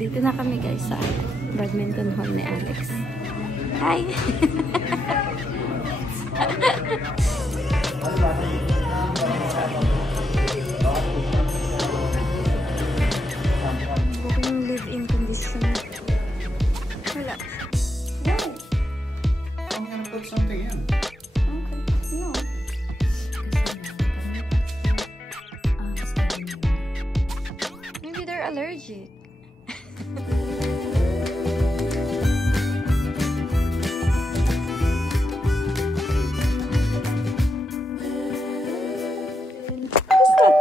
Dito na kami guys sa badminton hall ni Alex. Hi! Buking live-in condition. Wala. No! I'm gonna put something in. Okay. No. Maybe they're allergic.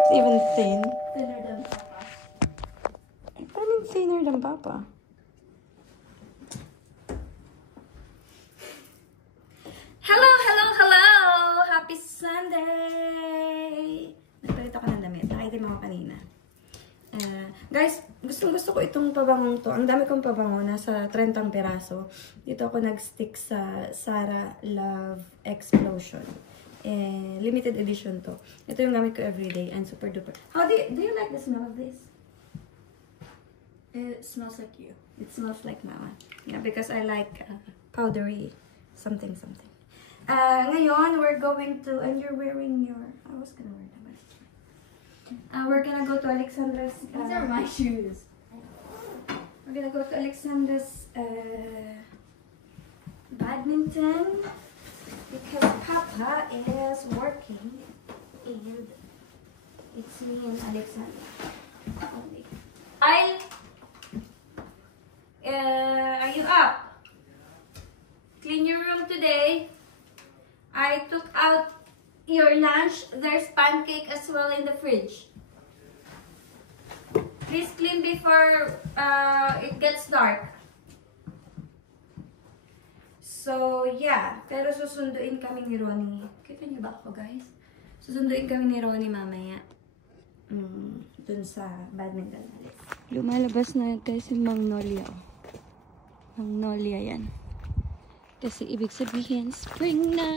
Even thin. Thinner than Papa. I mean thinner than Papa. Hello, hello, hello! Happy Sunday! Nagpalit ako ng damit. Nakita mo ako kanina. Guys, gustong-gusto ko itong pabangong to. Ang dami kong pabango. Nasa 30 peraso. Dito ako nag-stick sa Sarah Love Explosion. Limited edition to. Ito yung gamit ko everyday and super duper. How do you like the smell of this? It smells like you. It smells like mama. Yeah, because I like powdery something. Ngayon, we're going to, and you're wearing your, I was gonna wear them. We're gonna go to Alexandra's. These are my shoes. We're gonna go to Alexandra's badminton. Because Papa is working and it's me and Alexandra only. Are you up? Clean your room today. I took out your lunch. There's pancake as well in the fridge. Please clean before it gets dark. So, yeah. Pero susunduin kami ni Ronnie. Kita niyo ba ako, guys? Susunduin kami ni Ronnie mamaya. Dun sa badminton ulit. Lumalabas na guys yung Magnolia. Magnolia yan. Kasi ibig sabihin, spring na.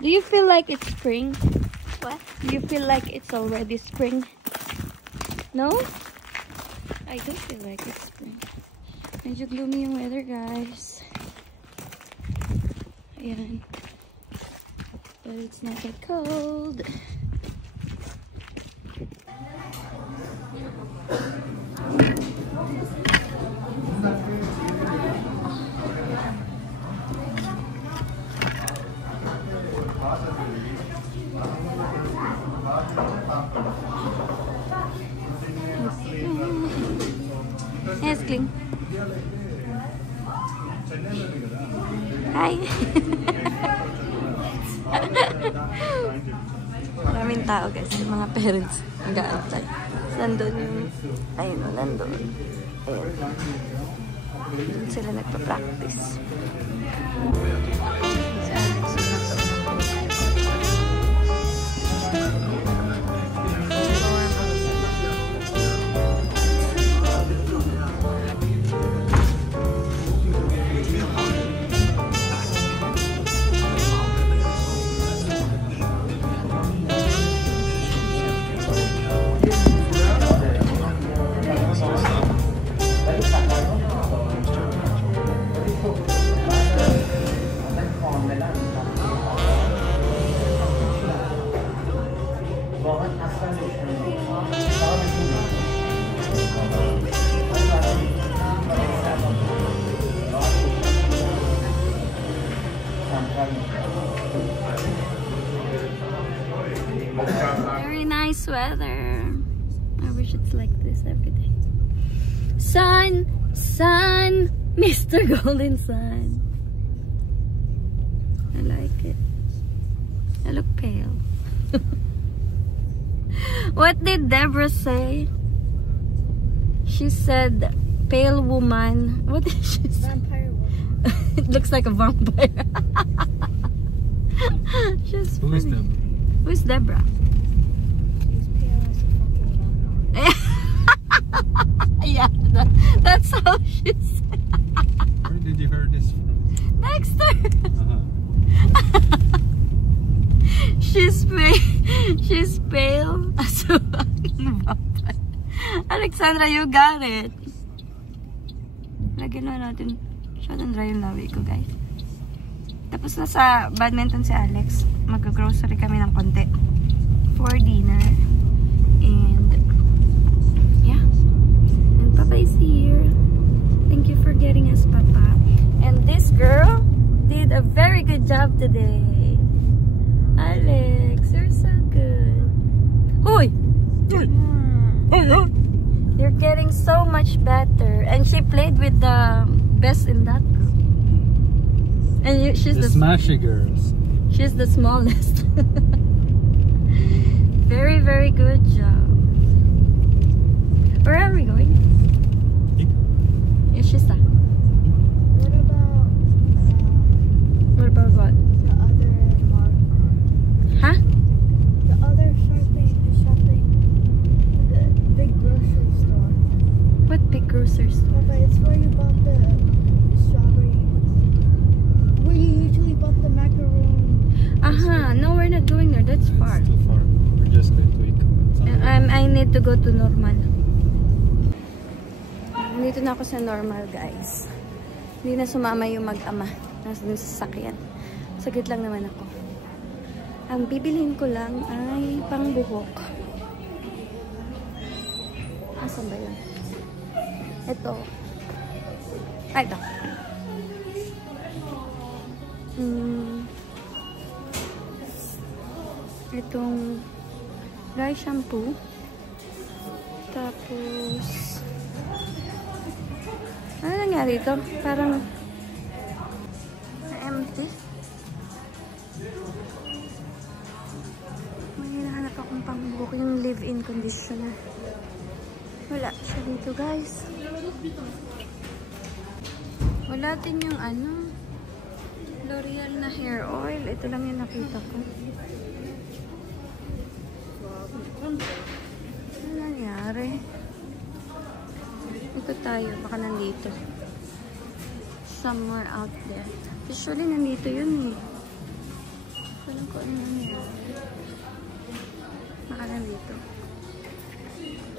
Do you feel like it's spring? What? Do you feel like it's already spring? No? I don't feel like it's spring. Medyo gloomy yung weather, guys. Ayan. But it's not that cold. Yes, Kling. Hi! Maraming tao guys, yung mga parents nag-aantay. Nandun yung, ayun o, nandun. Ayun. Doon sila nagpa-practice. Very nice weather. I wish it's like this every day. Sun, sun, Mr. Golden Sun. I like it. I look pale. What did Deborah say? She said, pale woman. What did she say? Vampire woman. It looks like a vampire. She's Who is funny. Deborah? Who's Deborah? She's pale as a fucking vampire. Yeah, that's how she said. Where did you hear this from? Dexter! She's pale as a fucking vampire. Alexandra, you got it. Lagyan na natin. Masyadong dry yung lawi ko, guys. Tapos nasa badminton si Alex. Mag-grocery kami ng konti. For dinner. And, yeah. And Papa is here. Thank you for getting us, Papa. And this girl did a very good job today. Alex, you're so good. Hoy! You're getting so much better. And she played with the best in that group. And she's The Smashy Girls. She's the smallest. Very, very good job. Where are we going? Yes, she's that. What about What about what? the other mark? Huh? The other shopping, the big grocery store. What big grocery store? Papa, it's where you bought the strawberry. Where you usually bought the macaroon. No, we're not going there. That's far. It's too far. We're just going to eat. I need to go to normal. Nandito na ako sa normal, guys. Hindi na sumama yung mag-ama. Nasa dun sa sasakyan. Saglit lang naman ako. Ang bibilhin ko lang ay pangbuhok. Asan ba yun? Ito. Ay, ito. Itong dry shampoo. Tapos ano nangyari ito? Parang empty. May hinahanap akong pangbuhok, yung leave-in conditioner. Wala siya dito, guys. Wala din yung ano, L'Oreal na hair oil. Ito lang yung nakita ko. Ano nangyari? Ito tayo, baka nandito. Somewhere out there. Usually nandito yun eh. Alam ko ano nangyari. Baka nandito.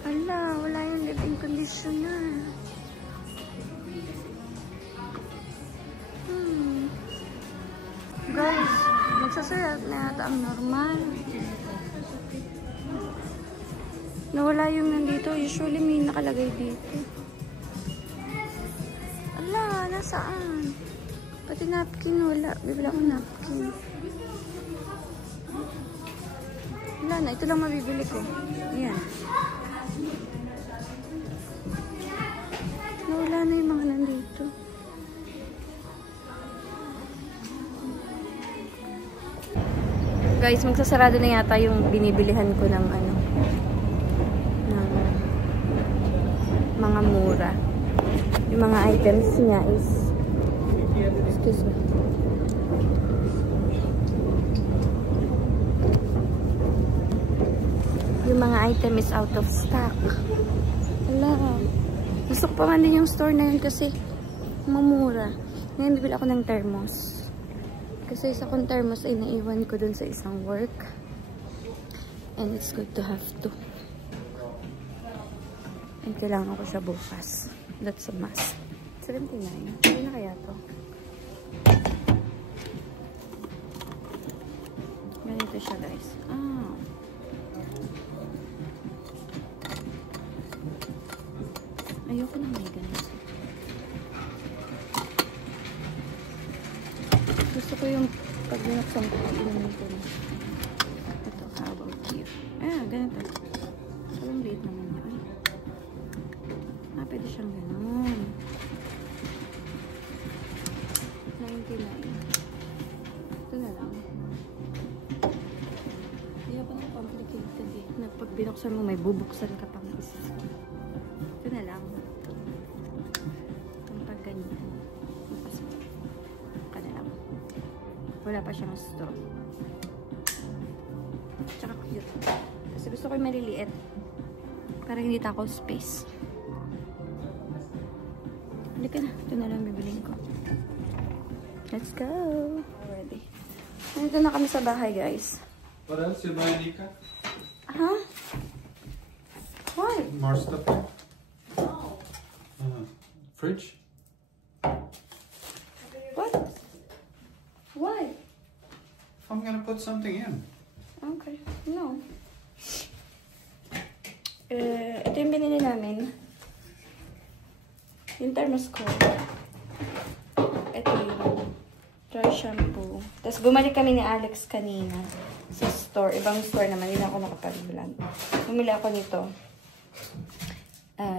Ala, wala yung living conditioner. Guys, magsasarap na yata ang normal. Nawala yung nandito. Usually may nakalagay dito. Ala, nasaan? Pati napkin wala. Bibila ko napkin. Wala na. Ito lang mabibili ko. Ayan. Nawala na yung mga nandito. Guys, magsasarado na yata yung binibilihan ko ng ano. Ng mga mura. Yung mga items niya is excuse me. Yung mga item is out of stock. Wala. Gusto ko pa man din yung store na yun kasi mamura. Ngayon bibili ako ng thermos. Kasi isa kong thermos ay naiwan ko dun sa isang work. And it's good to have to. And kailangan ko siya bukas. That's a must. 79. Hindi na kaya to. Ganito siya, guys. Ayoko na may ganito. Gusto ko yung pag binuksan ko, inumin ko na. Ito, how about you? Ganito. Parang late naman yun. Pwede siyang gano'n. 99. Ito na lang. Kaya pa na complicated eh. Na pag binuksan mo, may bubuksan ka pang isa. Ito na lang. Ang pag ganyan. Wala pa siyang straw. Tsaka cute. Kasi gusto ko yung maliliit. Para hindi takaw space. Halika na. Ito na lang bibilin ko. Let's go! Already. Nandito na kami sa bahay, guys. What else you buy, Nika? Huh? What? More stuff? Fridge? something in. Okay. No. Ito yung binili namin. Yung thermos ko. Ito yung dry shampoo. Tapos bumalik kami ni Alex kanina sa store. Ibang store naman. Hindi na ako nakapag-vlog. Bumili ako nito.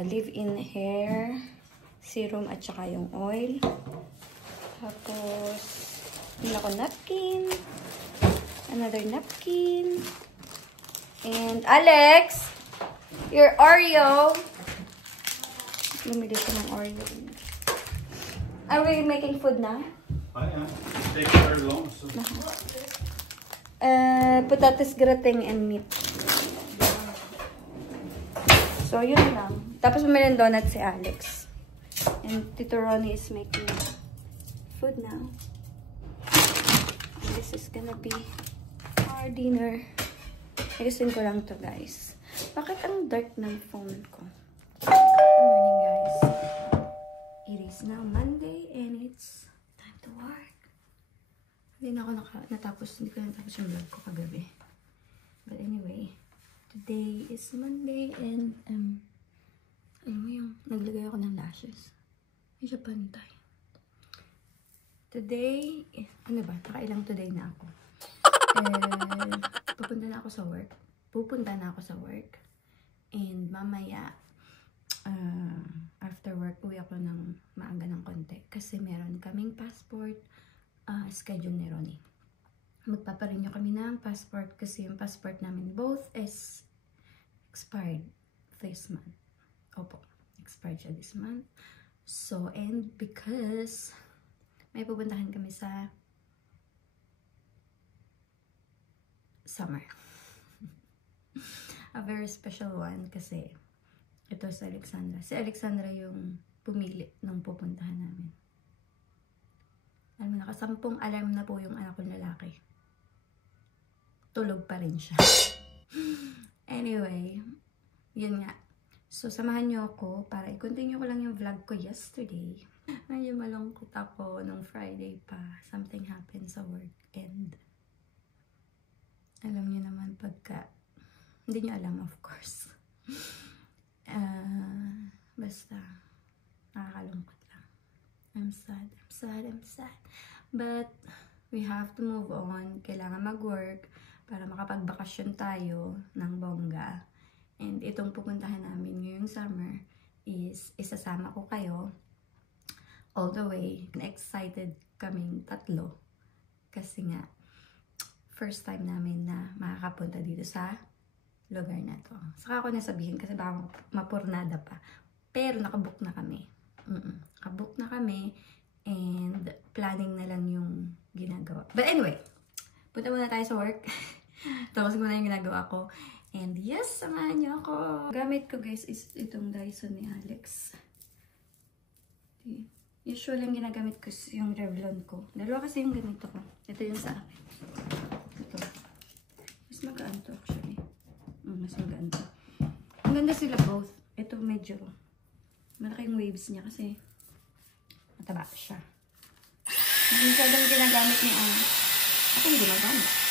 Leave-in hair serum at saka yung oil. Tapos, bumili ako napkin. Another napkin. And Alex! Your Oreo! Bumili ko ng Oreo. Are we making food now? I am. It takes very long. So. Patatas grating and meat. So, yun lang. Tapos bumili ng donut si Alex. And Tito Ronnie is making food now. And this is gonna be our dinner. Ayusin ko lang to, guys. Bakit ang dark ng phone ko? Good morning, guys. It is now Monday and it's time to work. Hindi na ako natapos yung vlog ko kagabi. But anyway, today is Monday and alam mo yung naglagay ako ng lashes. Medyo pantay. Today, ano ba? Nakailang today na ako. Pupunta na ako sa work. And mamaya, after work, uwi ako ng maaga ng konti. Kasi meron kaming passport schedule ni Ronnie. Magpaparenew kami ng passport kasi yung passport namin both is expired this month. Opo, expired siya this month. So, and because may pupuntahan kami sa summer. A very special one kasi ito si Alexandra. Si Alexandra yung pumili nung pupuntahan namin. Alam mo, nakasampung alarm na po yung anak kong lalaki. Tulog pa rin siya. Anyway, yun nga. So, samahan niyo ako para i-continue ko lang yung vlog ko yesterday. Medyo malungkot ako nung Friday pa. Something happened sa work and alam niyo naman pagka hindi niyo alam, of course. Basta nakakalungkot lang. I'm sad. But we have to move on. Kailangan mag-work para makapagbakasyon tayo ng bongga. And itong pupuntahan namin ngayong summer is isasama ko kayo all the way. Excited kaming tatlo. Kasi nga, first time namin na makakapunta dito sa lugar na to. Saka ako nasabihin kasi baka mapurnada pa. Pero nakabook na kami. Nakabook na kami and planning na lang yung ginagawa. But anyway, punta muna tayo sa work. Tapos muna yung ginagawa ko. And yes, samahan niyo ako. Gamit ko guys is itong Dyson ni Alex. Usually yung ginagamit ko is yung Revlon ko. Dalawa kasi yung ganito ko. Ito yung sa akin. Ito. Mas magaan to actually. Mas magaan to. Ang ganda sila both. Ito medyo malaki yung waves niya kasi mataba siya. Masyadong ginagamit ni Alex. Ako yung ginagamit.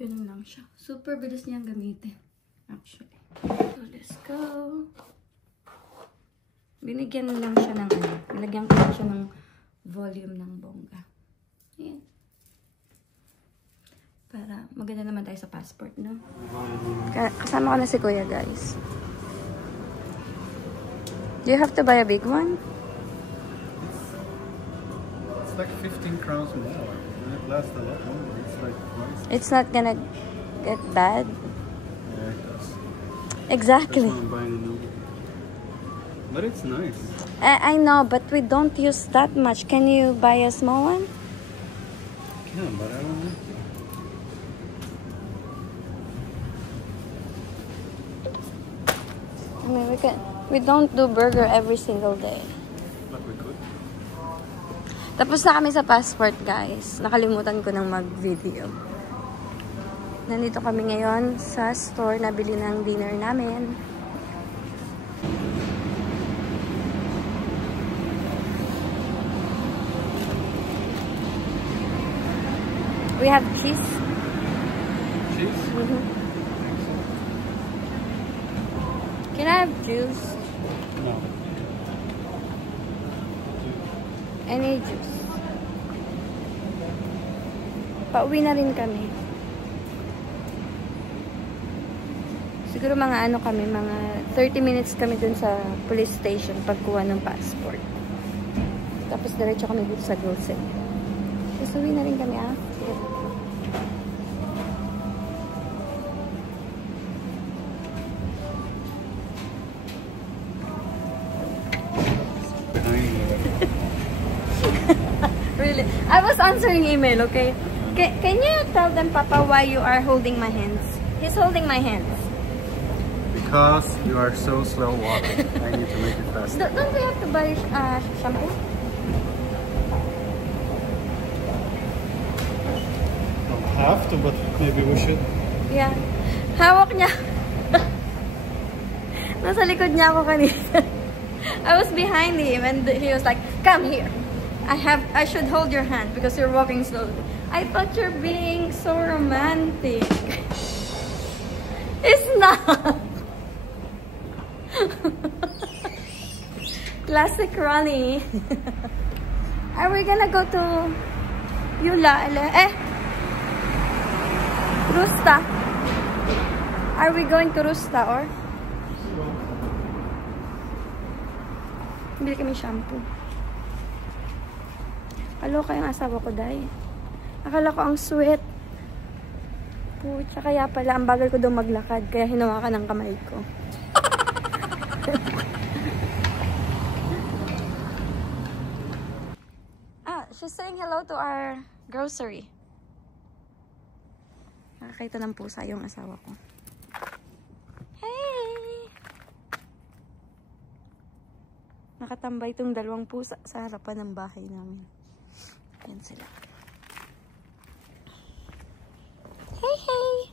Ganun lang siya. Super bilis niyang gamitin. Actually. So, let's go. Binigyan lang siya ng ano. Nilagyan ko lang siya ng volume ng bongga. Ayan. Para maganda naman tayo sa passport, no? Kasama ko na si Kuya, guys. Do you have to buy a big one? It's like 15 crowns more. And it lasts a lot longer. It's like twice. It's not gonna get bad. Yeah, it does. Exactly. That's why I'm buying a new one. But it's nice. I know, but we don't use that much. Can you buy a small one? Yeah, but I don't have to. mean, we don't do burger every single day. But we could. Tapos na kami sa passport, guys. Nakalimutan ko ng mag-video. Nandito kami ngayon sa store na bili ng dinner namin. We have cheese. Cheese? Mm-hmm. Can I have juice? No. Any juice. Pauwi na rin kami. Siguro mga ano kami, mga 30 minutes kami dun sa police station pagkuha ng passport. Tapos diretso kami dito sa grocery. Tapos uwi na rin kami after. Really? I was answering email, okay? Can you tell them, Papa, why you are holding my hands? He's holding my hands. Because you are so slow walking. I need to make it faster. Don't we have to buy shampoo? Don't have to, but maybe we should. Yeah. Hawak niya. Nasa likod niya ako kanina. I was behind him and he was like, come here. I should hold your hand because you're walking slowly. I thought you're being so romantic. It's not. Classic Ronnie. Are we gonna go to Yula? Rusta. Are we going to Rusta or? Bili kami shampoo. Kaloka yung asawa ko, day. Akala ko ang sweet. Pucha, kaya pala ang bagal ko daw maglakad. Kaya hinawakan ng kamay ko. She's saying hello to our grocery. Nakakita ng pusa yung asawa ko. Hey! Nakatambay itong dalawang pusa sa harapan ng bahay namin. Yan sila. Hey, hey!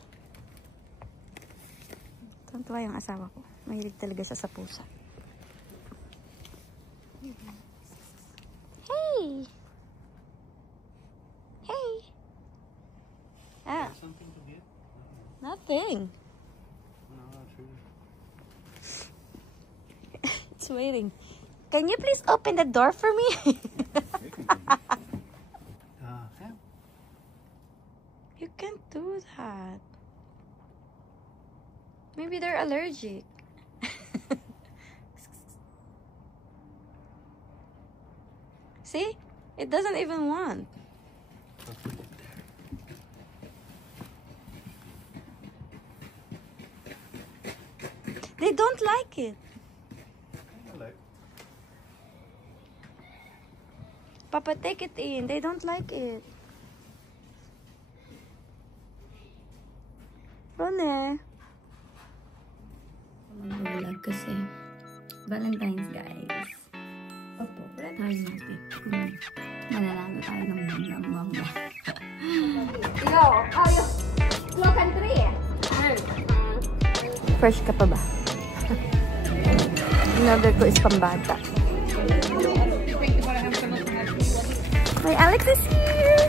Tuntua yung asawa ko. Mahilig talaga sa pusa. Hey! Hey! Ah. Something to get? Nothing. No, not really. It's waiting. Can you please open the door for me? Yeah. You can't do that. Maybe they're allergic. See? It doesn't even want. They don't like it. Papa, take it in. They don't like it. Rone. Mag-vlog kasi Valentine's, guys. Opo, Valentine's natin. Mananalo tayo ng bamba. Yo, look and three. Fresh ka pa ba? Another ko is pambata. My Alex is here!